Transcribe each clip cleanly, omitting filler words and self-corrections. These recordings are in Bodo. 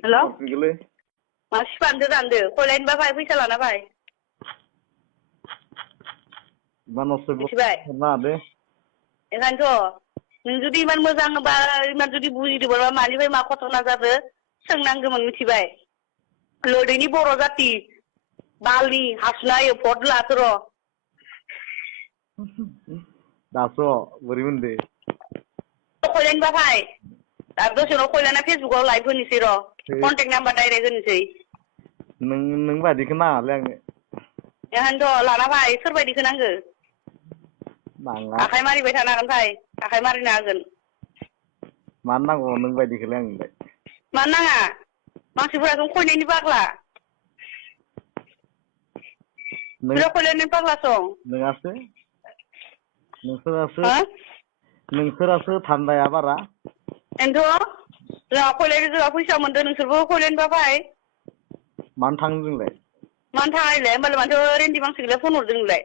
हेल' गोलै मा सिफानदो दानदो खयलायनोबा फाय फैसा लाना फाय मानसो मिथिबाय ना दे ओंखायनोथ' नों जुदि इमान मोजांबा इमान जुदि बुजिदोंबा मानिफ्राय मा घटना जादो सोंनांगौमोन मिथिबाय लोरदैनि बर' जाति बालनि हासुनाय भट लाथो र' दास' बोरै मोनदो खयलायनोबा फाय दा दसेनो खयलायना फेसबुकाव लाइभ होनोसै र' कन्टेक्ट नाम्बार डाइरेक्ट होनोसै नों बायदिखौ नाङालै आंनो ओंखायनोथ' लाना फाय सोरबायदिखौ नांगो नाङा आखाइ मारिबाय थानो हागोन फाय आखाइ मारिनो हागोन मानो नांगौ नों बायदिखौलाय आंनोलाय मानो नाङा मानसिफोराथ' खयनायनि पाग्ला खयलायनायनि पाग्ला सं नोङासो हो नोंसोरासो धान्दाया बारा एनोथ' जोंहा खयलायनो जोंहा फैसा मोनदों नोंसोरबो खयलायनोबा फाय मानो थाङो जोंलाय मानो थाङा इलाय होमबालाय माथो रेन्दि मानसिखौलाय फन हरदों नोंलाय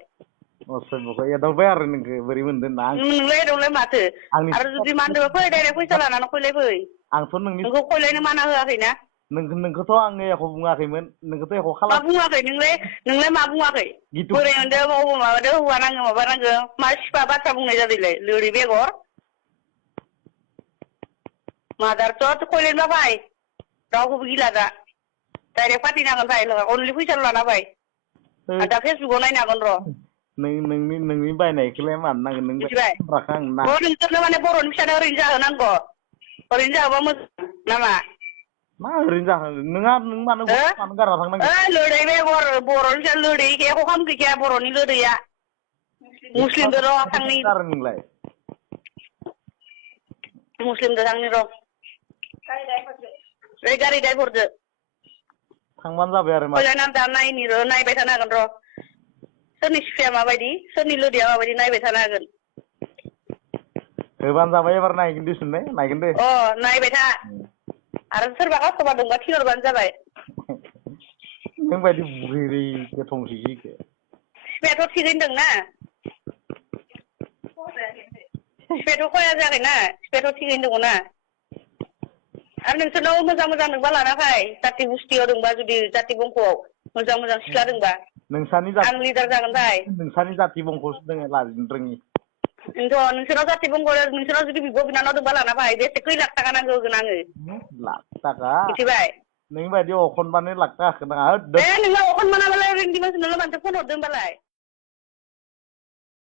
असभ्यखौ एदावबाय आरो नोंखौ बोरै मोनदों ना नोंलाय एदावलाय माथो आरो जुदि मानदोबा फै डाइरेक्ट फैसा लानानै खयलाय फै आंथ' नोंखौ खयलायनो माना होआखैना नोंखौथ' आङो एख' बुङाखैमोन नोंखौथ' एख' मा खालाम बुङाखै नोंलाय मा बुङाखै बोरै मोनदो मावबो माबादो हौवा नाङो माबा नांगो मा सिफा बाथ्रा बुंनाय जादोंलाय लोरि बेगर मादारथ' खयलायनोबा फाय रावखौबो गिला दा डाइरेक्ट फाथिनांगोन फाय अनलि फैसाल' लाना फाय आरो दा फेसबुकाव नायनो हागोन र' नोंनि बायनायखौलाय मानो नांगोन नों मिथिबाय बायनायखौ आं ना नोंसोरनो माने बर'नि फिसानो ओरैनो जाहोनांगौ ओरैनो जाहोबा मोजां नामा मा ओरैनो जाहोन नों मानो गारना थांनांगौ लोदै बेगर बर'नि फिसा लोदै एख' खालाम गैखाया बर'नि लोदैया मुस्लिमदो र' थांनि नोंलाय मुस्लिमदो थांनि र' गारि ड्राइभरदो थांबानो जाबाय आरो मा खयलायना दा नायबाय थानो हागोन र' सोरनि सिफाया माबायदि सोरनि लोदैया माबायदि नायबाय थानो हागोन होबानो जाबाय एबार नायगोन दिसुन नायगोन दे नायबाय था आरो सोरबा कास्टमार दंबा थिनहरबानो जाबाय नों बायदि बुरैरै गोथौसिखि सिफायाथ' थिगैनो दंना सिफायाथ' खया जायाखैना सिफायाथ' थिगैनो दङना आरो नोंसोरनाव मोजां नोंबा लाना फै जाथि बुस्थियाव दंबा जुदि जाथि बंख'आव मोजां सिख्ला दंबा आं लिडार जागोन फाय नोंसानि जाथि बंख'सो दोङो लाजिनो रोङि बेनोथ' नोंसोरनाव जाथि बंख' नोंसोरनाव जुदि बिब' बिनानाव दंबा लाना फै बेसे खै लाख थाखा नांगौ होगोन आङो लाख थाखा मिथिबाय नों बायदि अखनबानो लाख थाखाखौ नाङा नोंनाव अखनबानाबालाय रेन्दि मानसिनोल' मानोथो फन हरदों होनबालाय